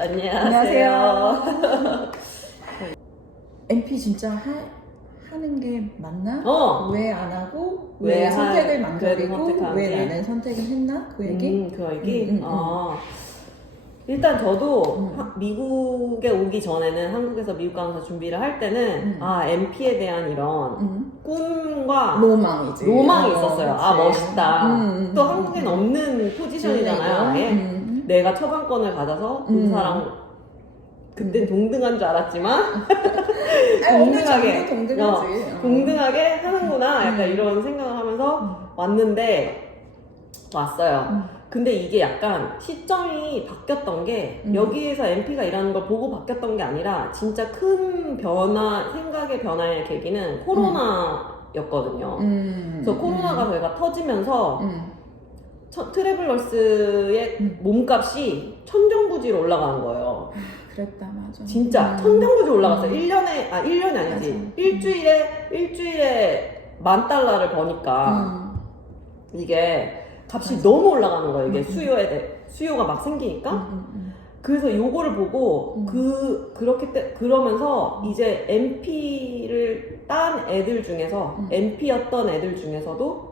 안녕하세요. MP 진짜 하는 게 맞나? 왜 안 하고? 왜 선택을 그래도 망설이고? 선택하는 왜 게. 나는 선택을 했나? 그 얘기? 그 얘기? 일단 저도 미국에 오기 전에는 한국에서 미국 가면서 준비를 할 때는 MP에 대한 이런 꿈과 로망이지. 로망이 있었어요. 그치. 멋있다. 또 한국엔 없는 포지션이잖아요. 아예 내가 처방권을 받아서 의사랑 그땐 동등한 줄 알았지만 동등하게 동등하게 하는구나 약간 이런 생각을 하면서 왔는데 왔어요. 근데 이게 약간 시점이 바뀌었던 게 여기에서 MP가 일하는 걸 보고 바뀌었던 게 아니라 진짜 큰 변화, 생각의 변화의 계기는 코로나였거든요. 그래서 코로나가 저희가 터지면서 트래블러스의 몸값이 천정부지로 올라가는 거예요. 그랬다, 맞아. 진짜 천정부지 올라갔어요. 1년이 아니지. 맞아. 일주일에 $10,000를 버니까 이게 값이 너무 올라가는 거예요. 이게 수요가 막 생기니까. 그래서 요거를 보고 그러면서 이제 MP를 딴 애들 중에서 MP였던 애들 중에서도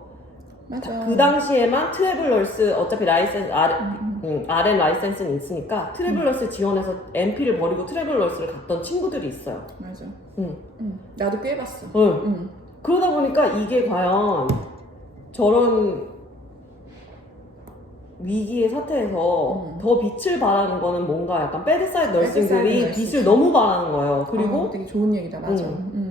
맞아. 그 당시에만 트래블러스 어차피 라이센스 RM 라이센스는 있으니까 트래블러스 지원해서 MP를 버리고 트래블러스를 갔던 친구들이 있어요. 맞아. 나도 꽤 봤어. 그러다 보니까 이게 과연 저런 위기의 사태에서 더 빛을 발하는 거는 뭔가 약간 배드사이드 널싱들이 빛을 너무 발하는 거예요. 그리고 되게 좋은 얘기다, 맞아.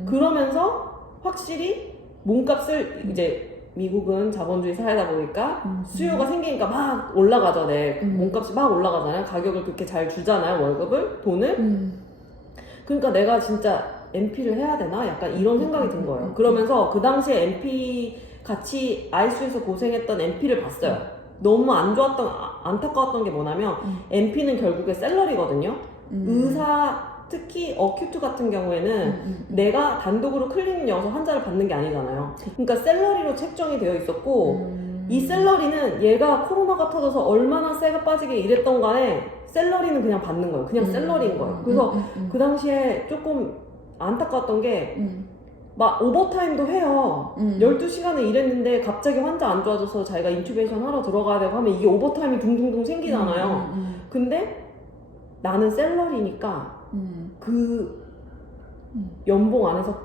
그러면서 확실히 몸값을 이제 미국은 자본주의 사회다 보니까 수요가 생기니까 막 올라가죠. 몸값이 막 올라가잖아요. 가격을 그렇게 잘 주잖아요. 월급을, 돈을. 그러니까 내가 진짜 MP를 해야 되나? 약간 이런 생각이 든 거예요. 그러면서 그 당시에 MP 같이 ICU에서 고생했던 MP를 봤어요. 너무 안타까웠던 게 뭐냐면 MP는 결국에 샐러리거든요. 의사 특히 어큐트 같은 경우에는 내가 단독으로 클리닉 여서 환자를 받는 게 아니잖아요. 그러니까 샐러리로 책정이 되어 있었고 이 샐러리는 얘가 코로나가 터져서 얼마나 쇠가 빠지게 일했던 간에 샐러리는 그냥 받는 거예요. 그냥 샐러리인 거예요. 그래서 그 당시에 조금 안타까웠던 게 막 오버타임도 해요. 12시간을 일했는데 갑자기 환자 안 좋아져서 자기가 인투베이션 하러 들어가야 되고 하면 이게 오버타임이 둥둥둥 생기잖아요. 근데 나는 샐러리니까 그 연봉 안에서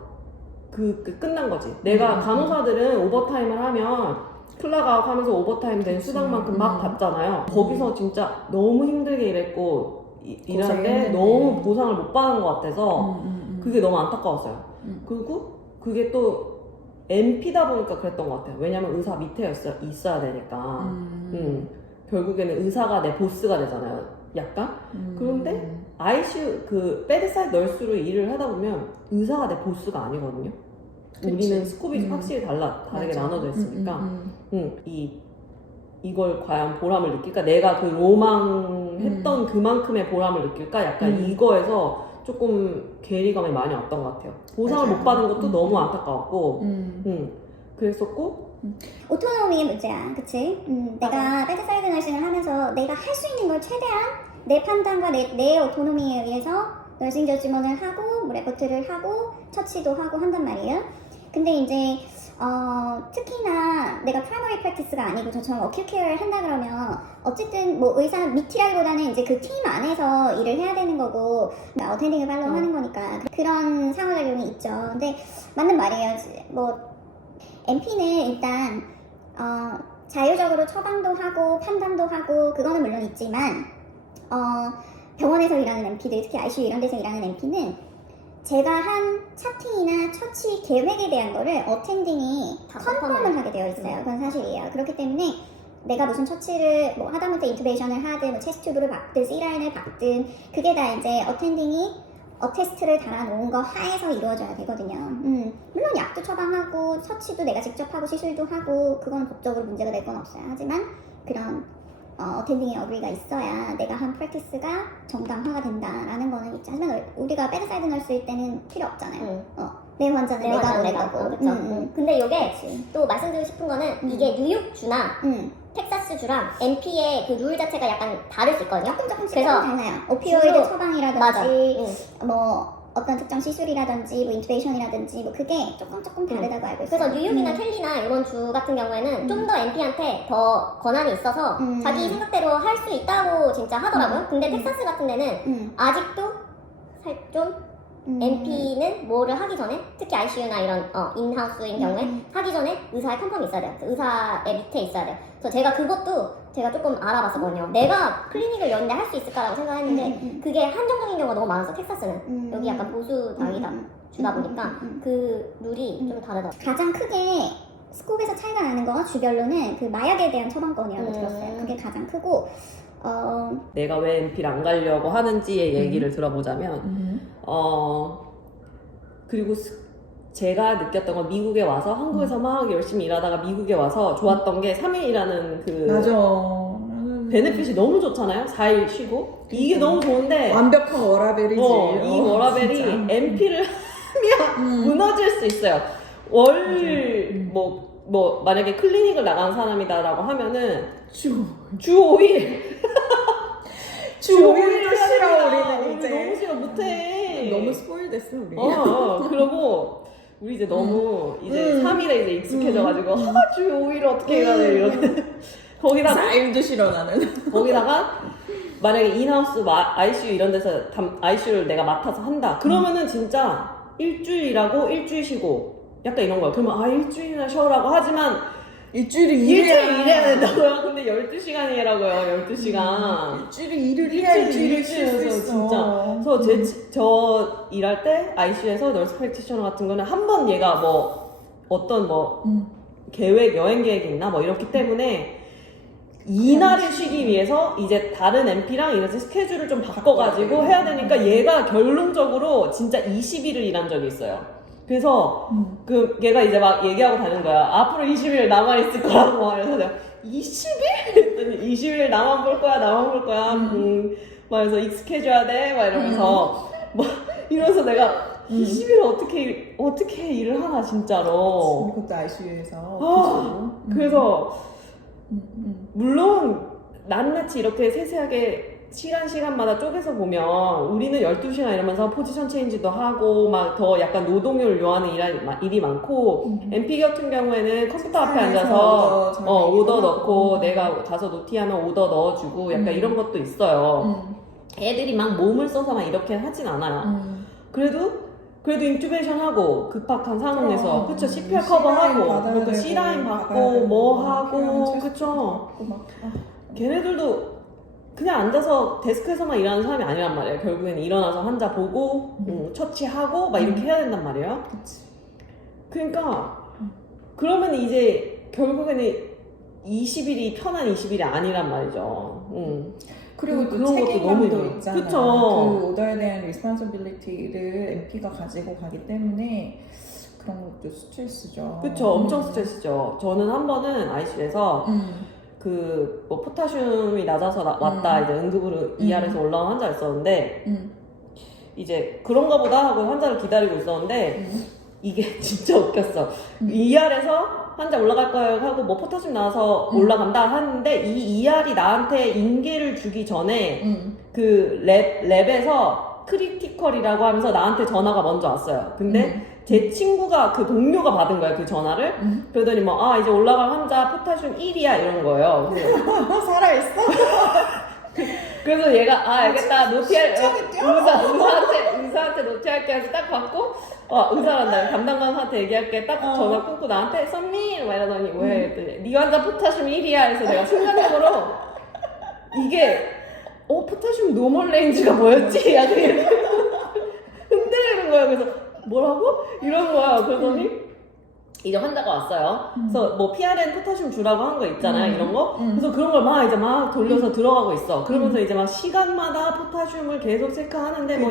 끝난 거지. 내가 간호사들은 오버타임을 하면 클라가 하면서 오버타임 된 수당만큼 막 받잖아요. 거기서 진짜 너무 힘들게 일했고 일하는데 너무 보상을 못 받은 것 같아서 그게 너무 안타까웠어요. 그리고 그게 또 MP다 보니까 그랬던 것 같아요. 왜냐면 의사 밑에 있어야 되니까. 결국에는 의사가 내 보스가 되잖아요. 약간. 그런데 ICU 그 배드사이드 널스로 일을 하다 보면 의사가 내 보스가 아니거든요. 우리는 스코업이 확실히 다르게 맞아. 나눠져 있으니까. 이걸 과연 보람을 느낄까? 내가 그 로망했던 그만큼의 보람을 느낄까? 약간 이거에서 조금 괴리감이 많이 왔던 것 같아요. 보상을 못 받은 것도 너무 안타까웠고, 그랬었고, 오토노미의 문제야, 그치? 내가 배드사이드 너싱을 하면서 내가 할 수 있는 걸 최대한 내 판단과 내 오토노미에 의해서 너싱 저지먼을 하고, 뭐 레포트를 하고, 처치도 하고 한단 말이에요. 근데 이제 특히나 내가 프라이머리 프랙티스가 아니고 저처럼 어큐 케어를 한다 그러면 어쨌든 뭐 의사 밑이라기보다는 이제 그 팀 안에서 일을 해야 되는 거고 어텐딩을 팔로우 하는 거니까 그런 상호작용이 있죠. 근데 맞는 말이에요. 뭐 MP는 일단 자유적으로 처방도 하고 판단도 하고 그거는 물론 있지만 병원에서 일하는 MP들, 특히 ICU 이런 데서 일하는 MP는 제가 한 차팅이나 처치 계획에 대한 거를 어텐딩이 컨펌을 하게 되어 있어요. 그건 사실이에요. 그렇기 때문에 내가 무슨 처치를 뭐 하다못해 인투베이션을 하든 뭐 체스트 튜브를 박든 C라인을 박든 그게 다 이제 어텐딩이 어테스트를 달아놓은 거 하에서 이루어져야 되거든요. 물론 약도 처방하고 처치도 내가 직접 하고 시술도 하고 그건 법적으로 문제가 될 건 없어요. 하지만 그런 어텐딩의 어그리가 있어야 내가 한 프랙티스가 정당화가 된다라는 거는 있죠. 하지만 우리가 배드사이드 널스일 때는 필요 없잖아요. 내 환자는 내가 보낼 거고. 근데 이게 또 말씀드리고 싶은 거는 이게 뉴욕주나 텍사스 주랑 NP의 그 룰 자체가 약간 다를 수 있거든요. 조금씩 그래서 달라요. 오피오이드 주로- 처방이라든지 맞아. 뭐 어떤 특정 시술이라든지 뭐 인투베이션이라든지 뭐 그게 조금 다르다고 알고 있어요. 그래서 뉴욕이나 캘리나 이런 주 같은 경우에는 좀 더 NP한테 더 권한이 있어서 자기 생각대로 할 수 있다고 진짜 하더라고요. 근데 텍사스 같은 데는 아직도 좀 NP는 뭐를 하기 전에 특히 ICU나 이런 인하우스인 경우에 하기 전에 의사의 컨펌이 있어야 돼요. 의사의 밑에 있어야 돼요. 그래서 제가 그것도 제가 조금 알아봤었거든요. 내가 클리닉을 여는데 할 수 있을까라고 생각했는데 그게 한정적인 경우가 너무 많아서 텍사스는 여기 약간 보수 당이다 주다 보니까 그 룰이 좀 다르더라고요. 가장 크게 스콥에서 차이가 나는 건 주별로는 그 마약에 대한 처방권이라고 들었어요. 그게 가장 크고 내가 왜 NP를 안 가려고 하는지의 얘기를 들어보자면 그리고 제가 느꼈던 건 미국에 와서 한국에서 막 열심히 일하다가 미국에 와서 좋았던 게 3일이라는 그 맞아. 베네핏이 너무 좋잖아요. 4일 쉬고 이게 너무 좋은데 완벽한 워라벨이지. 이 워라벨이 진짜. NP를 하면 무너질 수 있어요. 뭐 만약에 클리닉을 나가는 사람이다라고 하면은 주 5일 주 5일도 싫어 우리는 우리 이제. 너무 싫어 못해. 너무 스포일 됐어 우리. 그러고 우리 이제 너무 이제 3일에 이제 익숙해져가지고 주 5일 어떻게 일하냐 이렇게 거기다가 4일도 싫어 나는. 거기다가 만약에 인하우스 ICU 이런 데서 ICU를 내가 맡아서 한다 그러면은 진짜 일주일하고 일주일 쉬고 약간 이런 거야. 그러면 일주일이나 쉬어라고 하지만 일주일에 일해야 된다고요? 근데 12시간이라고요. 12시간. 일주일에 일을 해야 일주일을 쉴 수 있어. 진짜. 그래서 저 일할 때 ICU에서 널스 프랙티셔너 같은 거는 한 번 얘가 뭐 어떤 뭐 여행 계획이 있나 뭐 이렇기 때문에 이날을 쉬기 위해서 이제 다른 NP랑 이래서 스케줄을 좀 바꿔가지고 해야 되니까 얘가 결론적으로 진짜 20일을 일한 적이 있어요. 그래서 얘가 이제 막 얘기하고 다니는 거야. 앞으로 20일 남아있을 거라고. 그래서 내가 20일? 했더니 20일 나만 볼 거야. 막 그래서 익숙해져야 돼. 막 이러면서 이러면서 내가 20일 어떻게 일을 하나 진짜로. 그것도 ICU에서. 그래서 물론 낫같이 이렇게 세세하게 시간마다 쪼개서 보면 우리는 12시간 이러면서 포지션 체인지도 하고 막 더 약간 노동요를 요하는 일이 많고 NP 같은 경우에는 컴퓨터 앞에 앉아서 오더 넣고 내가 가서 노티하면 오더 넣어주고 약간 이런 것도 있어요. 애들이 막 몸을 써서 막 이렇게 하진 않아요. 그래도 인투베이션 하고 급박한 상황에서 그쵸 CPR 커버하고 그 C라인 받고 뭐 하고 그쵸. 걔네들도 그냥 앉아서 데스크에서만 일하는 사람이 아니란 말이에요. 결국에는 일어나서 환자 보고 처치하고 막 이렇게 해야 된단 말이에요. 그러니까 그러면 이제 결국에는 20일이 편한 20일이 아니란 말이죠. 그리고 또 그런 것도 너무 책임감도 있잖아. 그쵸. 그 오더에 대한 리스폰서빌리티를 MP가 가지고 가기 때문에 그런 것도 스트레스죠. 그쵸. 엄청 스트레스죠. 저는 한 번은 ICU에서 뭐 포타슘이 낮아서 왔다 이제 응급으로 ER에서 올라온 환자가 있었는데 이제 그런가 보다 하고 환자를 기다리고 있었는데 이게 진짜 웃겼어. ER에서 환자 올라갈 거예요 하고 뭐 포타슘 나와서 올라간다 하는데 이 ER이 나한테 인계를 주기 전에 그 랩에서 크리티컬이라고 하면서 나한테 전화가 먼저 왔어요. 근데 제 친구가 그 동료가 받은 거야 그 전화를. 그러더니 뭐 이제 올라갈 환자 포타슘 1이야 이런 거예요. 살아있어? 그래서 얘가 알겠다 노티할 의사한테 노티할게 해서 딱 받고 의사란다 담당관한테 얘기할게 딱 전화 끊고 나한테 선미 막 이러더니 왜 했더니 네 환자 포타슘 1이야 해서 내가 순간적으로 이게 포타슘 노멀 레인지가 뭐였지? 약간 흔들리는 거야. 그래서 뭐라고? 이러는 거야. 그러더니 이제 환자가 왔어요. 그래서 뭐 PRN 포타슘 주라고 한 거 있잖아요. 이런 거. 그래서 그런 걸 막 이제 막 돌려서 들어가고 있어. 그러면서 이제 막 시간마다 포타슘을 계속 체크하는데 뭐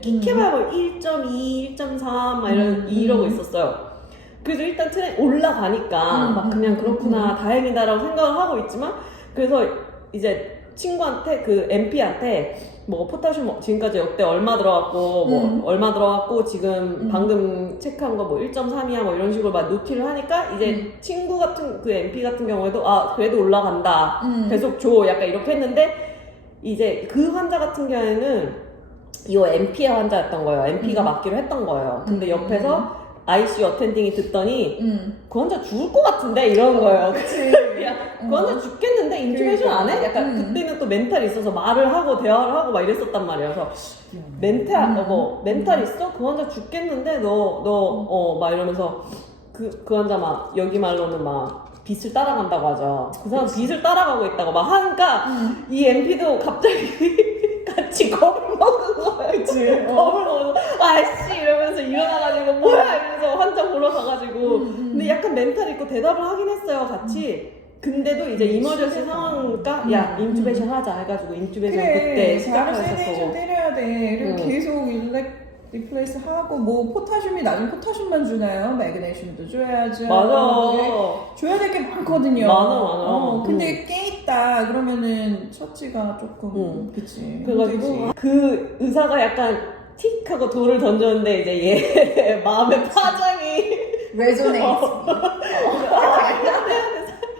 끽해봐야 뭐 1.2, 1.3 막 이러고 있었어요. 그래서 일단 올라가니까 막 그냥 그렇구나 다행이다라고 생각을 하고 있지만 그래서 이제 친구한테 그 MP한테 뭐 포타슘 지금까지 역대 얼마 들어갔고 뭐 얼마 들어갔고 지금 방금 체크한 거 뭐 1.3이야 뭐 이런 식으로 막 노티를 하니까 이제 친구 같은 그 MP 같은 경우에도 아 그래도 올라간다 계속 줘 약간 이렇게 했는데 이제 그 환자 같은 경우에는 이 MP의 환자였던 거예요. MP가 맞기로 했던 거예요. 근데 옆에서 ICU 어텐딩이 듣더니 그 환자 죽을 것 같은데 이러는 거예요. 그치. 야, 그 환자 죽겠는데 인큐베이션 안 해? 약간 그때는 또 멘탈이 있어서 말을 하고 대화를 하고 막 이랬었단 말이에요. 그래서 멘탈 있어? 그 환자 죽겠는데 막 이러면서 그 환자 막 여기 말로는 막 빛을 따라간다고 하죠. 그 사람 빛을 따라가고 있다고 막 하니까 이 MP도 갑자기 같이 겁을 먹은 거야. 그치. 겁을 먹어서 아씨 이러면서 일어나가지고 뭐야 이러면서 환자 보러 가가지고 근데 약간 멘탈 있고 대답을 하긴 했어요 같이. 근데도 이제 이머전시 상황이니까 야 인투베이션 하자 해가지고 인투베이션 그때 바로 시작을 세데이션 했었고 때려야 돼. 그리고 계속 리플레이스 하고 뭐 포타슘이 나중에 포타슘만 주나요? 매그네슘도 줘야죠. 맞아. 줘야 될 게 많거든요. 많아. 근데 깨 있다 그러면은 처치가 조금 그치. 그래가지고 힘들지. 그 의사가 약간 틱 하고 돌을 던졌는데 이제 얘 마음의 파장이 레조네이트.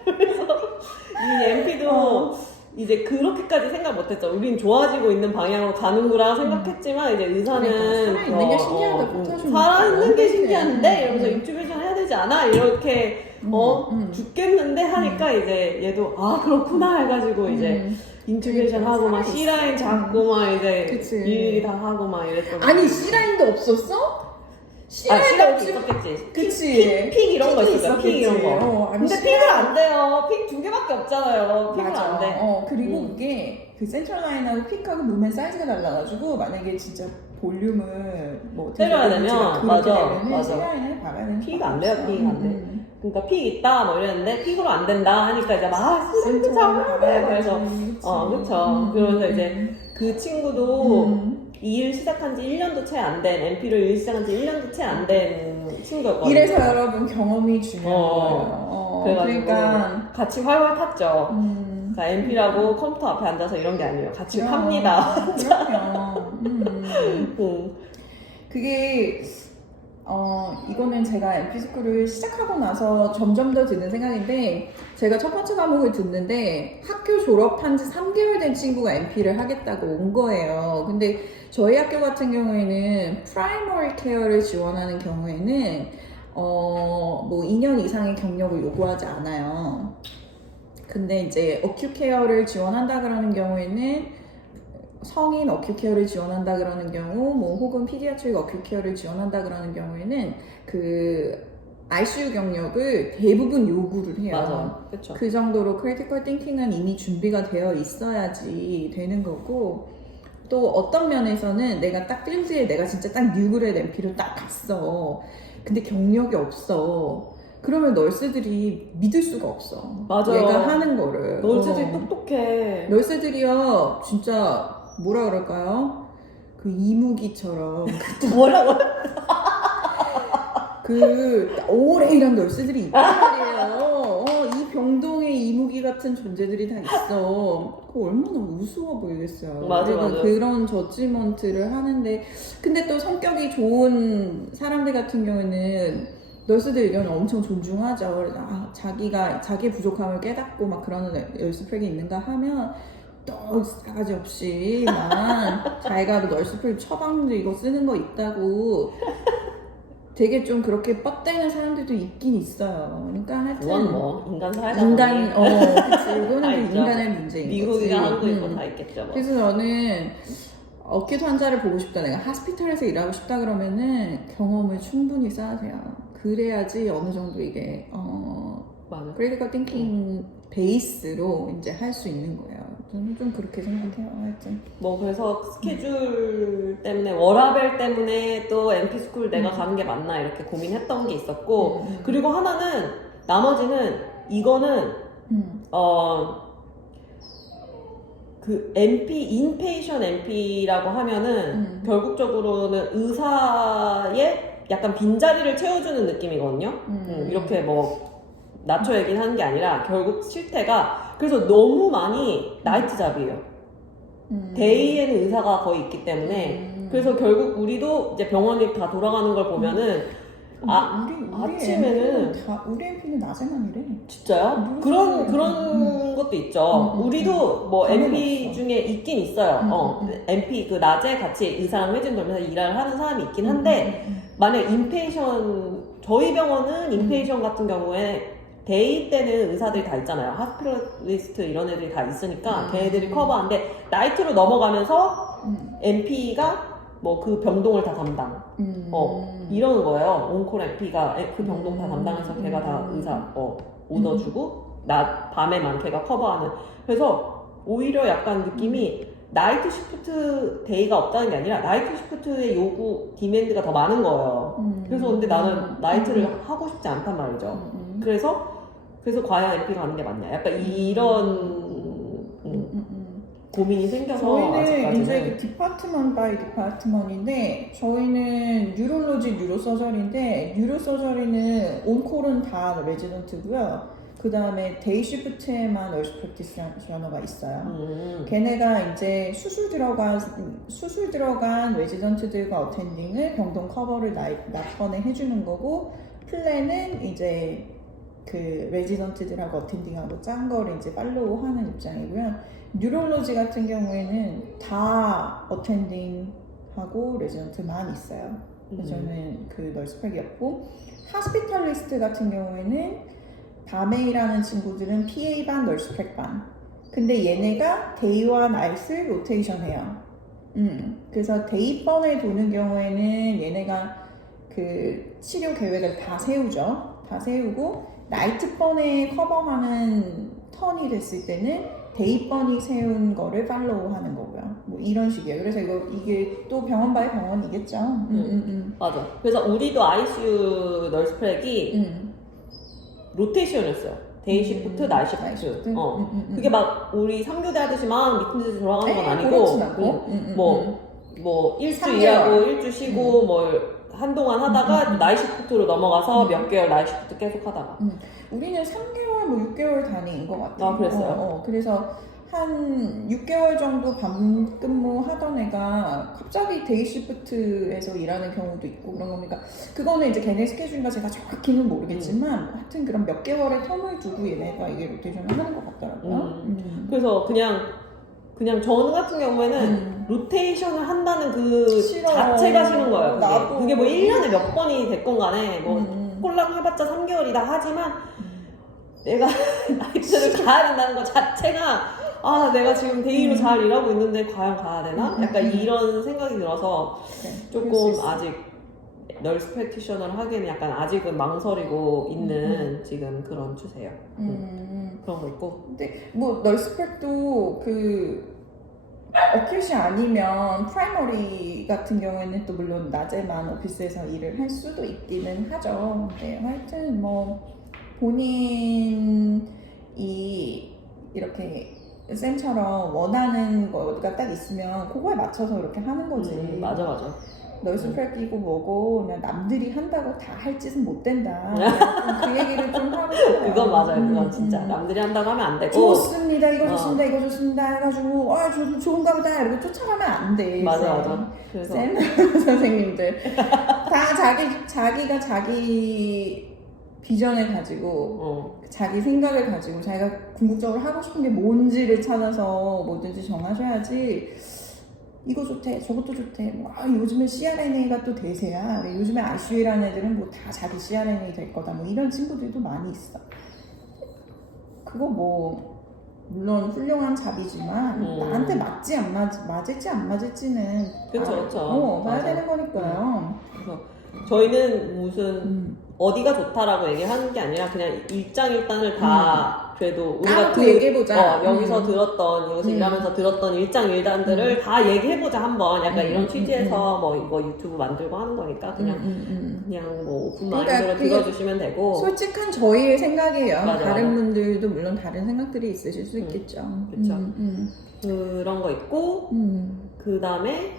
그래서 이 MP도 이제 그렇게까지 생각 못했죠. 우린 좋아지고 있는 방향으로 가는구나 생각했지만 이제 의사는 그러니까 살아있는 게 신기하다. 포타슘 살아있는 게 신기한데 음. 이러면서 인투베이션 해야 되지 않아? 이렇게 죽겠는데 하니까 이제 얘도 아 그렇구나 해가지고 이제 인투베이션 하고 막 C라인 잡고 막 이제 그치. 일 다 하고 막 이랬던 아니 C라인도 없었어? C라인도 있었겠지. 그치. 픽 이런 거 있었어. 있었겠지. 픽 이런 거. 아니, 근데 픽을 안 돼요. 픽 2개밖에 없잖아요. 픽을 맞아. 안 돼. 그리고 그게 그 센트럴 라인하고 픽하고 룸의 사이즈가 달라가지고 만약에 진짜 볼륨을 뭐 때려야 되면 맞아. C라인을 박아야 되는 픽 안 돼요. 픽 안 돼. 그러니까 픽 있다 뭐 이랬는데 픽으로 안 된다 하니까 이제 막 센터 잡아야 돼. 그래서 그쵸. 그러면서 이제 그 친구도 이 일 시작한 지 1년도 채 안 된 MP를 일 시작한 지 1년도 채 안 된 친구였거든요. 이래서 여러분 경험이 중요한 거예요. 그래가지고 그러니까 같이 활활 탔죠. 그러니까 MP라고 컴퓨터 앞에 앉아서 이런 게 아니에요. 같이 탑니다. 그럼요. 그게 이거는 제가 MP스쿨을 시작하고 나서 점점 더 드는 생각인데 제가 첫 번째 과목을 듣는데 학교 졸업한 지 3개월 된 친구가 MP를 하겠다고 온 거예요. 근데 저희 학교 같은 경우에는 프라이머리 케어를 지원하는 경우에는 뭐 2년 이상의 경력을 요구하지 않아요. 근데 이제 어큐 케어를 지원한다 그러는 경우에는 성인 어큐 케어를 지원한다 그러는 경우, 뭐 혹은 피디아트릭 어큐 케어를 지원한다 그러는 경우에는 그 ICU 경력을 대부분 요구를 해요. 맞아, 그렇죠. 그 정도로 크리티컬 띵킹은 이미 준비가 되어 있어야지 되는 거고, 또 어떤 면에서는 내가 딱 필드에 내가 진짜 딱 뉴그레드 MP를 딱 갔어. 근데 경력이 없어. 그러면 널스들이 믿을 수가 없어. 맞아요. 얘가 하는 거를. 널스들이 똑똑해. 널스들이요, 진짜 뭐라 그럴까요? 그 이무기처럼 뭐라고? 그 오래 일한 널스들이 있단 말이에요. 이 병동에 이무기 같은 존재들이 다 있어. 그거 얼마나 우스워 보이겠어요. 맞아, 그리고 맞아. 그런 저지먼트를 하는데, 근데 또 성격이 좋은 사람들 같은 경우는 널스들 의견을 엄청 존중하죠. 그래서 자기 부족함을 깨닫고 막 그러는 널스프랙이 있는가 하면 또 싸가지 없이만 자기가 널스프랙 처방도 이거 쓰는 거 있다고 되게 좀 그렇게 뻗대는 사람들도 있긴 있어요. 그러니까 하여튼 그건 뭐 인간 사회다. 그치. 다 이거는 있죠. 인간의 문제인 거지. 미국이나 한국이고 다 있겠죠. 뭐. 그래서 저는 어큐트 환자를 보고 싶다, 내가 하스피탈에서 일하고 싶다 그러면은 경험을 충분히 쌓아야 돼요. 그래야지 어느 정도 이게 맞아. 크리티컬 띵킹 베이스로 이제 할 수 있는 거예요. 저는 좀 그렇게 생각해요. 하여튼 뭐 그래서 스케줄 때문에 워라벨 때문에 또 MP 스쿨 내가 가는 게 맞나 이렇게 고민했던 게 있었고 그리고 하나는 나머지는 이거는 그 MP 인페이션 MP라고 하면은 결국적으로는 의사의 약간 빈자리를 채워주는 느낌이거든요. 이렇게 뭐 낮춰 얘기는 하는 게 아니라 결국 실태가 그래서 너무 많이 나이트 잡이에요. 데이에는 의사가 거의 있기 때문에 그래서 결국 우리도 이제 병원이 다 돌아가는 걸 보면은 우리 아침에는 우리 MP는 낮에만 일해. 진짜요? 무슨 그런 소리야. 것도 있죠. 우리도 뭐 당연히 MP 없어. 중에 있긴 있어요. MP 그 낮에 같이 의사랑 회진 돌면서 일을 하는 사람이 있긴 한데 만약 인페이션 저희 병원은 인페이션 같은 경우에 데이 때는 의사들이 다 있잖아요. 하스피탈리스트 이런 애들이 다 있으니까 걔네들이 커버하는데 나이트로 넘어가면서 MP가 뭐 그 병동을 다 담당. 이러는 거예요. 온콜 MP가 그 병동 다 담당해서 걔가 다 의사 오더 주고 밤에만 걔가 커버하는. 그래서 오히려 약간 느낌이 나이트 시프트 데이가 없다는 게 아니라 나이트 시프트의 요구 디맨드가 더 많은 거예요. 그래서 근데 나는 나이트를 하고 싶지 않단 말이죠. 그래서 과연 MP 가는 게 맞냐? 약간 이런 고민이 생겨서 저희는 아직까지는. 이제 그 디파트먼 바이 디파트먼인데 저희는 뉴럴로지 뉴로서저리인데 뉴로서저리는 온콜은 다 레지던트고요. 그 다음에 데이 시프트에만 널스 프랙티셔너가 있어요. 걔네가 이제 수술 들어간 레지던트들과 어텐딩을 병동 커버를 낮번에 해주는 거고 플랜은 이제 그 레지던트들하고 어텐딩하고 짠 거를 이제 팔로우 하는 입장이고요. 뉴럴로지 같은 경우에는 다 어텐딩하고 레지던트만 있어요. 그래서 저는 그 널스팩이었고 하스피탈리스트 같은 경우에는 밤에 일하는 친구들은 PA반, 널스팩반. 근데 얘네가 데이와 나이트를 로테이션 해요. 그래서 데이번에 도는 경우에는 얘네가 그 치료 계획을 다 세우죠. 다 세우고 나이트번에 커버하는 턴이 됐을 때는 데이번이 세운 거를 팔로우 하는 거고요. 뭐 이런 식이에요. 그래서 이게 또 병원 바이 병원이겠죠. 맞아. 그래서 우리도 ICU 널스프랙이 로테이션이었어요. 데이 시프트, 나이 시프트. 그게 막 우리 3교대 하듯이 막 미팅에서 돌아가는 건 아니고 그렇진 않고. 뭐 일주 3개월. 일하고 일주 쉬고 뭐 한동안 하다가 나이 시프트로 넘어가서 몇 개월 나이 시프트 계속 하다가 우리는 3개월, 뭐 6개월 단위인 것 같아요. 아, 그랬어요? 그래서 한 6개월 정도 밤 근무하던 애가 갑자기 데이 시프트에서 일하는 경우도 있고 그런 겁니까? 그거는 이제 걔네 스케줄과 제가 정확히는 모르겠지만 하여튼 그런 몇 개월의 텀을 두고 얘네가 이게 로테이션을 하는 것 같더라고요. 그래서 그냥 저는 같은 경우에는 로테이션을 한다는 그 싫어. 자체가 싫은 거예요. 그게. 나도. 그게 뭐 1년에 몇 번이 됐건 간에 뭐 홀랑 해봤자 3개월이다 하지만 내가 나이트를 가야 된다는 것 자체가 내가 지금 데이로 잘 일하고 있는데 과연 가야 되나? 약간 이런 생각이 들어서 조금 아직 널스 프랙티셔너를 하기에는 약간 아직은 망설이고 있는 지금 그런 추세예요. 그런 거 있고. 근데 뭐 널스팩도 그 어큐시 아니면 프라이머리 같은 경우에는 또 물론 낮에만 오피스에서 일을 할 수도 있기는 하죠. 네, 하여튼 뭐 본인이 이렇게 쌤처럼 원하는 거가 딱 있으면 그거에 맞춰서 이렇게 하는 거지. 맞아. 널스프랙 끼고 뭐고 그냥 남들이 한다고 다 할 짓은 못 된다. 그 얘기를 좀 하고 싶어요. 그건 맞아요. 그건 진짜 남들이 한다고 하면 안 되고. 좋습니다. 이거 좋습니다. 이거 좋습니다. 해가지고 좋은가 보다 이렇게 쫓아가면 안 돼. 맞아. 그래서 쌤 선생님들 다 자기가 자기 비전을 가지고 자기 생각을 가지고 자기가 궁극적으로 하고 싶은 게 뭔지를 찾아서 뭐든지 정하셔야지. 이거 좋대, 저것도 좋대. 뭐, 요즘에 CRNA가 또 대세야. 요즘에 ICU라는 애들은 뭐 다 자기 CRNA 될 거다. 뭐 이런 친구들도 많이 있어. 그거 뭐 물론 훌륭한 잡이지만 나한테 맞을지 안 맞을지는 그렇죠. 봐야 되는 거니까요. 그래서 저희는 무슨 어디가 좋다라고 얘기하는 게 아니라 그냥 일장일단을 다 그래도 우리가 또 얘기해보자. 여기서 여기서 일하면서 들었던 일장일단들을 다 얘기해보자 한번 약간 이런 취지에서 뭐 이거 유튜브 만들고 하는 거니까 그냥 뭐 오픈 마인드로 들어주시면 되고 솔직한 저희의 생각이에요. 맞아. 다른 분들도 물론 다른 생각들이 있으실 수 있겠죠. 그렇죠. 그런 거 있고 그 다음에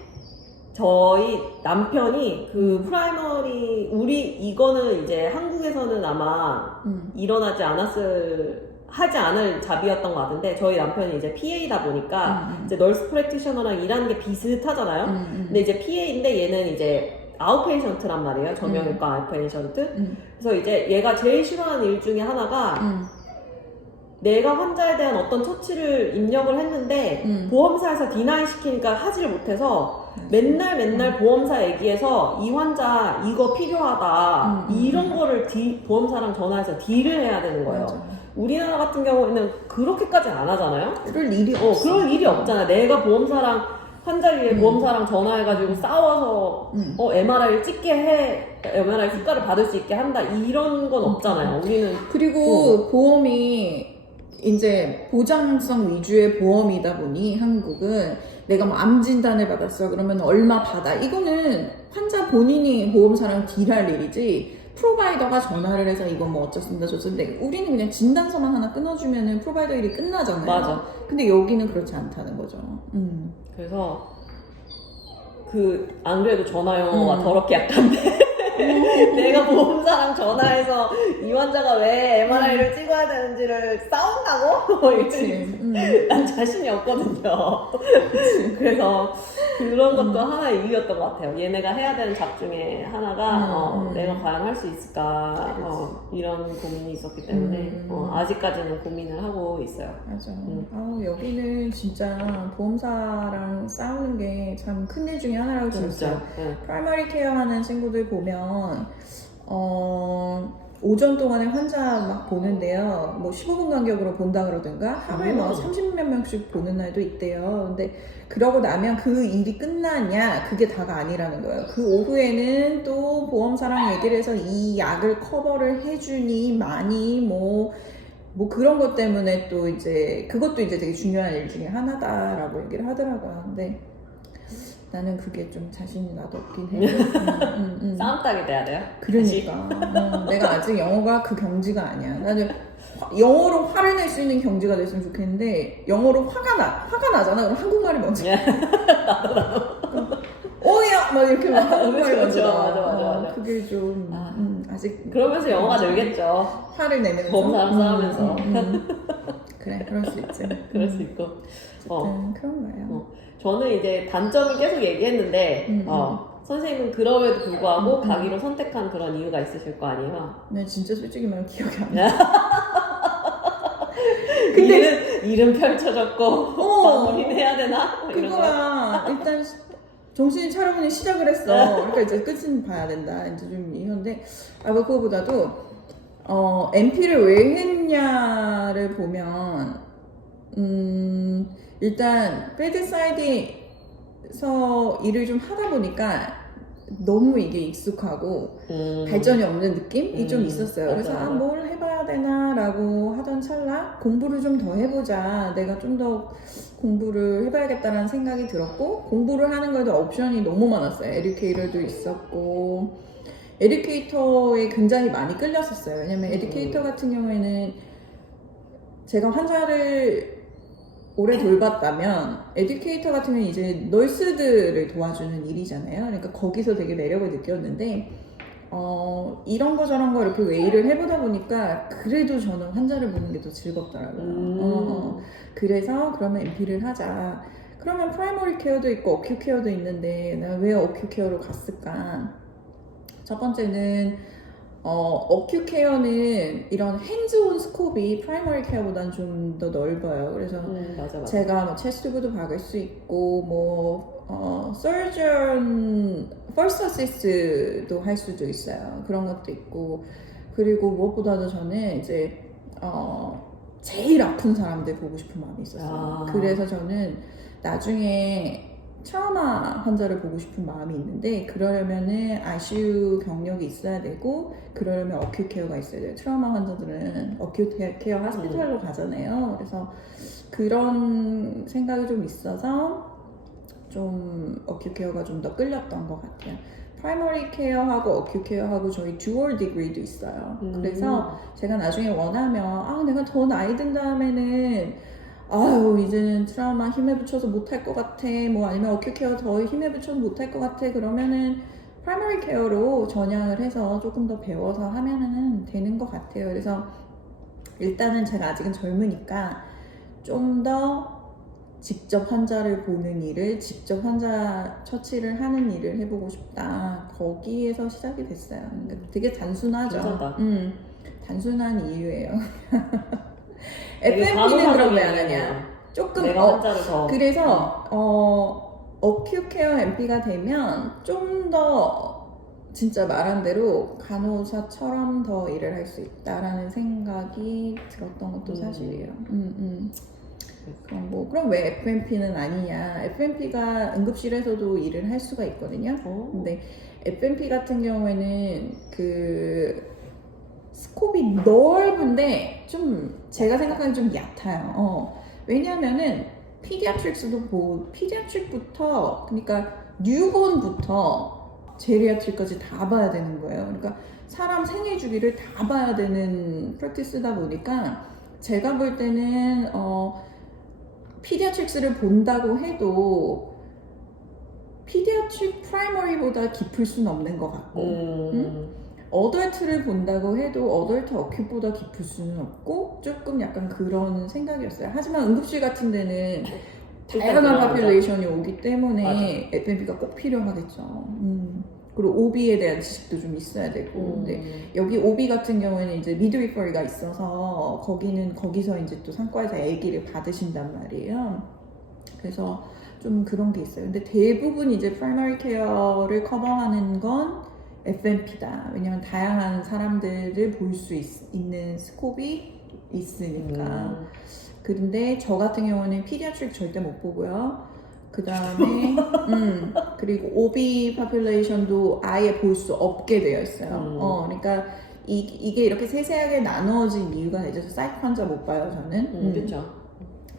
저희 남편이 그 프라이머리 이거는 이제 한국에서는 아마 일어나지 않았을 하지 않을 잡이었던 것 같은데 저희 남편이 이제 PA다 보니까 이제 널스 프랙티셔너랑 일하는 게 비슷하잖아요. 근데 이제 PA인데 얘는 이제 아웃페이션트란 말이에요. 정형외과 아웃페이션트. 그래서 이제 얘가 제일 싫어하는 일 중에 하나가 내가 환자에 대한 어떤 처치를 입력을 했는데 보험사에서 디나이 시키니까 하지를 못해서 맨날 보험사 얘기해서 이 환자 이거 필요하다 이런 거를 보험사랑 전화해서 딜을 해야 되는 거예요. 맞아. 우리나라 같은 경우에는 그렇게까지 안 하잖아요. 그럴 일이 없어. 그럴 일이 없잖아. 내가 보험사랑 환자를 보험사랑 전화해가지고 싸워서 MRI를 찍게 해, MRI 효과를 받을 수 있게 한다 이런 건 없잖아요. 우리는 그리고 보험이 이제 보장성 위주의 보험이다 보니 한국은 내가 뭐 암 진단을 받았어 그러면 얼마 받아 이거는 환자 본인이 보험사랑 딜할 일이지 프로바이더가 전화를 해서 이거 뭐 어쩌습니다 저쩌습니다 우리는 그냥 진단서만 하나 끊어주면은 프로바이더 일이 끝나잖아요. 맞아. 근데 여기는 그렇지 않다는 거죠. 그래서 안 그래도 전화 영어가 더럽게 약한데 내가 보험사랑 전화해서 이 환자가 왜 MRI를 찍어야 되는지를 싸운다고? 그렇지. 난 자신이 없거든요. 그래서 그런 것도 하나의 이유였던 것 같아요. 얘네가 해야 되는 잡 중에 하나가 내가 과연 할 수 있을까 이런 고민이 있었기 때문에 아직까지는 고민을 하고 있어요. 맞아. 여기는 진짜 보험사랑 싸우는 게 참 큰 일 중에 하나라고 들었어요. 프라이머리 케어 하는 친구들 보면 오전 동안에 환자 막 보는데요. 뭐 15분 간격으로 본다 그러든가 하루에 뭐 30몇 명씩 보는 날도 있대요. 근데 그러고 나면 그 일이 끝나냐? 그게 다가 아니라는 거예요. 그 오후에는 또 보험사랑 얘기를 해서 이 약을 커버를 해주니 많이 뭐 그런 것 때문에 또 이제 그것도 이제 되게 중요한 일 중에 하나다라고 얘기를 하더라고요. 근데 나는 그게 좀 자신이 나도 없긴 해. 싸움 따게 돼야 돼요? 그러니까 내가 아직 영어가 그 경지가 아니야. 나는 영어로 화를 낼 수 있는 경지가 됐으면 좋겠는데 영어로 화가 나잖아. 그럼 한국말이 먼저. 어야 막 이렇게 막 한국말이 먼저. 맞아. 그게 좀 아직 그러면서 영어가 늘겠죠. 화를 내면서 보험사랑 싸우면서. 그래 그럴 수 있지. 그럴 수 있고. 그런 거예요. 저는 이제 단점을 계속 얘기했는데 선생님은 그럼에도 불구하고 가기로 선택한 그런 이유가 있으실 거 아니에요? 네 진짜 솔직히 말하면 기억이 안 나. 근데 일은 펼쳐졌고 마무리는 해야 되나? 뭐 이런 거. 그거야 일단 정신이 차려보니 시작을 했어. 그러니까 이제 끝은 봐야 된다. 이제 좀 이건데 뭐 그거보다도 MP를 왜 했냐를 보면 일단 베드사이드에서 일을 좀 하다 보니까 너무 이게 익숙하고 발전이 없는 느낌이 좀 있었어요. 그래서 뭘 해봐야 되나 라고 하던 찰나 공부를 좀 더 해보자. 내가 좀 더 공부를 해봐야겠다라는 생각이 들었고 공부를 하는 거에도 옵션이 너무 많았어요. 에듀케이터도 있었고 에듀케이터에 굉장히 많이 끌렸었어요. 왜냐면 에듀케이터 같은 경우에는 제가 환자를 오래 돌봤다면 에듀케이터 같은 경우는 이제 널스들을 도와주는 일이잖아요. 그러니까 거기서 되게 매력을 느꼈는데 이런 거 저런 거 이렇게 웨이를 해보다 보니까 그래도 저는 환자를 보는 게 더 즐겁더라고요. 그래서 그러면 MP를 하자. 그러면 프라이머리 케어도 있고 어큐 케어도 있는데 내가 왜 어큐 케어로 갔을까? 첫 번째는 어큐 케어는 이런 핸즈온 스코프이 프라이머리 케어보다는 좀 더 넓어요. 그래서 맞아. 제가 뭐 체스트부도 박을 수 있고 뭐 서전 퍼스트 어시스트도 할 수도 있어요. 그런 것도 있고 그리고 무엇보다도 저는 이제 제일 아픈 사람들 보고 싶은 마음이 있었어요. 그래서 저는 나중에 트라우마 환자를 보고 싶은 마음이 있는데 그러려면은 ICU 경력이 있어야 되고 그러려면 어큐 케어가 있어야 돼요. 트라우마 환자들은 어큐 케어 하스피탈로 가잖아요. 그래서 그런 생각이 좀 있어서 좀 어큐 케어가 좀 더 끌렸던 것 같아요. 프라이머리 케어하고 어큐 케어하고 저희 듀얼 디그리도 있어요. 그래서 제가 나중에 원하면 내가 더 나이 든 다음에는 이제는 트라우마 힘에 붙여서 못할 것 같아. 뭐 아니면 어큐 케어 더 힘에 붙여서 못할 것 같아. 그러면은 프라이머리 케어로 전향을 해서 조금 더 배워서 하면은 되는 것 같아요. 그래서 일단은 제가 아직은 젊으니까 좀 더 직접 환자를 보는 일을, 직접 환자 처치를 하는 일을 해보고 싶다. 거기에서 시작이 됐어요. 그러니까 되게 단순하죠. 괜찮다. 단순한 이유예요. 되게 FMP는 그럼 왜 안 간호사적이네요. 하냐? 조금 내가 환자를 더 그래서 어큐 케어 MP가 되면 좀 더 진짜 말한 대로 간호사처럼 더 일을 할 수 있다라는 생각이 들었던 것도 사실이에요. 그럼 왜 FMP는 아니냐? FMP가 응급실에서도 일을 할 수가 있거든요. 근데 FMP 같은 경우에는 그 스콥이 넓은데 좀 제가 생각하기엔 좀 얕아요. 왜냐하면은 피디아트릭부터 그러니까 뉴본부터 제리아트릭까지 다 봐야 되는 거예요. 그러니까 사람 생애 주기를 다 봐야 되는 프랙티스다 보니까 제가 볼 때는 피디아트릭스를 본다고 해도 피디아트릭 프라이머리보다 깊을 수는 없는 것 같고 어덜트를 본다고 해도 어덜트 어큐보다 깊을 수는 없고 조금 약간 그런 생각이었어요. 하지만 응급실 같은 데는 다양한 파퓰레이션이 오기 때문에 맞아. FMP가 꼭 필요하겠죠. 그리고 OB에 대한 지식도 좀 있어야 되고 근데 여기 OB 같은 경우에는 이제 미드위퍼리가 있어서 거기서 이제 또 상과에서 아기를 받으신단 말이에요. 그래서 좀 그런 게 있어요. 근데 대부분 이제 프라이머리 케어를 커버하는 건 FMP다. 왜냐면 다양한 사람들을 볼 수 있는 스콥이 있으니까. 그런데 저 같은 경우는 피디아트릭 절대 못 보고요. 그 다음에 그리고 OB 파퓰레이션도 아예 볼 수 없게 되어 있어요. 그러니까 이게 이렇게 세세하게 나누어진 이유가 있어서 사이코 환자 못 봐요 저는. 그렇죠.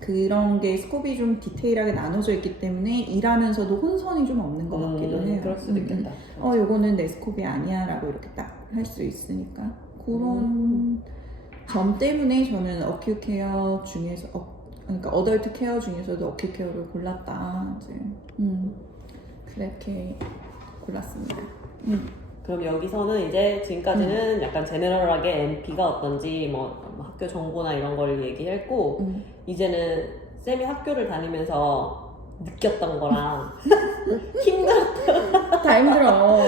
그런 게 스콥이 좀 디테일하게 나눠져 있기 때문에 일하면서도 혼선이 좀 없는 것 같기도 해요. 그럴 수도 있겠다. 요거는 내 스콥이 아니야 라고 이렇게 딱 할 수 있으니까 그런 점 때문에 저는 어큐 케어 중에서 그러니까 어덜트 케어 중에서도 어큐 케어를 골랐다. 이제 그렇게 골랐습니다. 그럼 여기서는 이제 지금까지는 약간 제너럴하게 MP가 어떤지 뭐 학교 정보나 이런 걸 얘기했고 이제는 쌤이 학교를 다니면서 느꼈던 거랑 다 힘들어.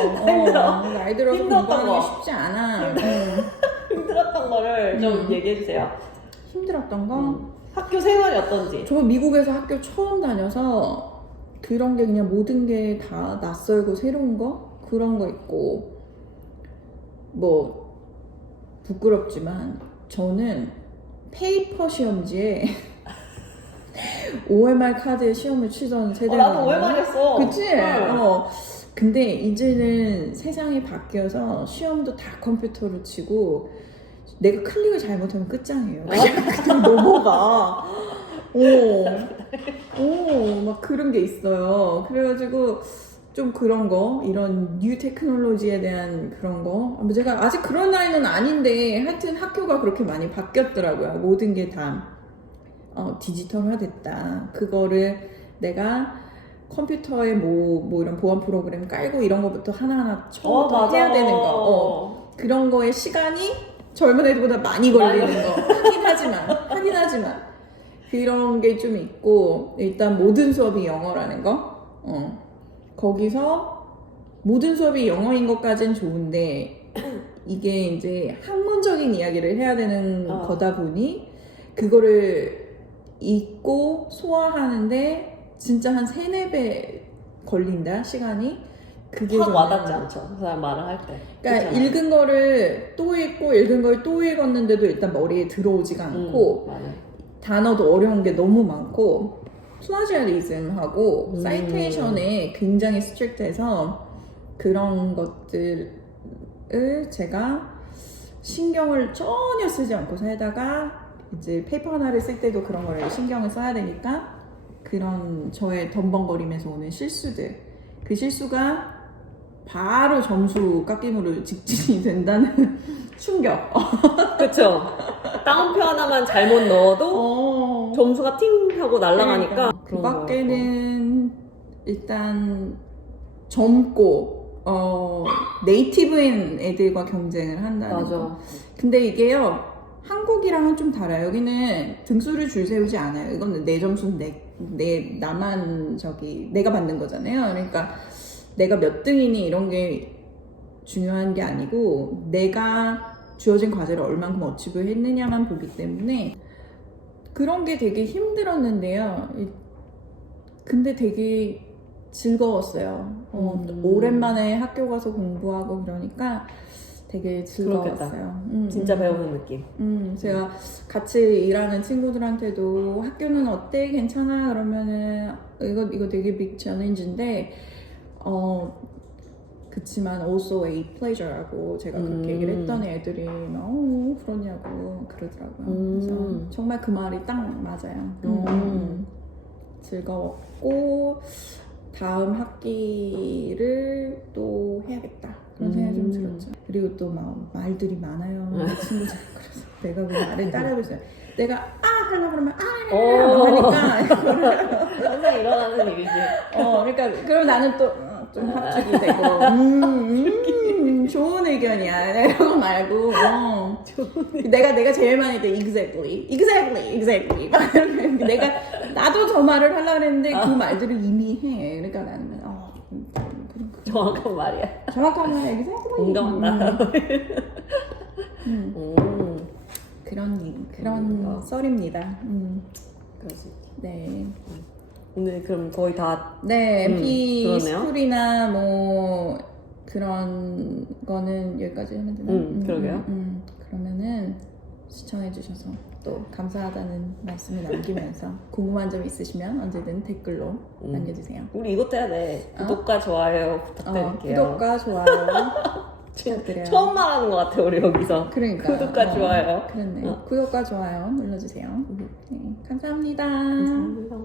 나이 들어서 힘들었던 공부하는 거. 게 쉽지 않아. 힘들었던 거를 좀 얘기해주세요. 힘들었던 거? 학교 생활이 어떤지. 저 미국에서 학교 처음 다녀서 그런 게 그냥 모든 게 다 낯설고 새로운 거? 그런 거 있고 뭐 부끄럽지만 저는 페이퍼 시험지에 OMR 카드에 시험을 치던 세대거든요. 나도 OMR이었어. 그치? 근데 이제는 세상이 바뀌어서 시험도 다 컴퓨터로 치고 내가 클릭을 잘못하면 끝장이에요. 그냥 넘어가. 막 그런 게 있어요. 그래가지고 좀 그런 거, 이런 뉴 테크놀로지에 대한 그런 거. 제가 아직 그런 나이는 아닌데 하여튼 학교가 그렇게 많이 바뀌었더라고요. 모든 게 다 디지털화 됐다. 그거를 내가 컴퓨터에 뭐 이런 보안 프로그램 깔고 이런 거부터 하나하나 처음부터 맞아. 해야 되는 거. 그런 거에 시간이 젊은 애들보다 많이 걸리는 거. 하긴 하지만. 그런 게 좀 있고, 일단 모든 수업이 영어라는 거. 거기서 모든 수업이 영어인 것까진 좋은데, 이게 이제 학문적인 이야기를 해야 되는 거다 보니, 그거를 읽고 소화하는데, 진짜 한 3-4배 걸린다, 시간이. 그게 확 저는 와닿지 않죠. 그 사람 말을 할 때. 그러니까 그렇잖아. 읽은 거를 또 읽고 읽은 걸 또 읽었는데도 일단 머리에 들어오지가 않고 맞아. 단어도 어려운 게 너무 많고 플라지아리즘하고 사이테이션에 굉장히 스트릭트해서 그런 것들을 제가 신경을 전혀 쓰지 않고 살다가 이제 페이퍼 하나를 쓸 때도 그런 거를 신경을 써야 되니까 그런 저의 덤벙거리면서 오는 실수들 그 실수가 바로 점수 깎임으로 직진이 된다는 충격. 그쵸. 따옴표 하나만 잘못 넣어도 점수가 팅 하고 날아가니까. 그 밖에는 일단 젊고 네이티브인 애들과 경쟁을 한다는 거. 맞아. 근데 이게요 한국이랑은 좀 달라요. 여기는 등수를 줄 세우지 않아요. 이거는 내 점수는 나만 내가 받는 거잖아요. 그러니까 내가 몇 등이니 이런 게 중요한 게 아니고 내가 주어진 과제를 얼만큼 어치브 했느냐만 보기 때문에 그런 게 되게 힘들었는데요. 근데 되게 즐거웠어요. 오랜만에 학교 가서 공부하고 그러니까 되게 즐거웠어요. 진짜 배우는 느낌. 제가 같이 일하는 친구들한테도 학교는 어때? 괜찮아? 그러면은 이거 되게 빅 챌린지인데 그치만 also a pleasure라고 제가 그렇게 얘기를 했더니 애들이 그러냐고 그러더라고요. 그래서 정말 그 말이 딱 맞아요. 즐거웠고 다음 학기를 또 해야겠다 그런 생각이 좀 들었죠. 그리고 또 막 말들이 많아요. 친구들. 그래서 내가 그 말을 따라하고 있어요. 내가 하려고 그러면 하니까 항상 일어나는 일이지. 그러니까 그럼 나는 또 좀 합죽이 되고 좋은 의견이야 이런 거 말고 내가 제일 많이 했대 exactly 막 이러면 나도 저 말을 하려고 했는데 그 말들을 이미 해. 그러니까 나는 정확한 말이야. 정확한 말 exactly 공감한다. 그런 썰입니다. 그렇지. 네. 오늘 그럼 거의 다 네, MP 그러네요. 스쿨이나 뭐 그런 거는 여기까지 하면 되나요? 그러게요. 그러면은 시청해주셔서 또 감사하다는 말씀을 남기면서 궁금한 점 있으시면 언제든 댓글로 남겨주세요. 우리 이것도 해야 돼. 구독과 좋아요 부탁드릴게요. 구독과 좋아요 부탁드려요. 처음 말하는 것 같아 우리 여기서. 그러니까 구독과 좋아요. 그렇네. 구독과 좋아요 눌러주세요. 네, 감사합니다. 감사합니다.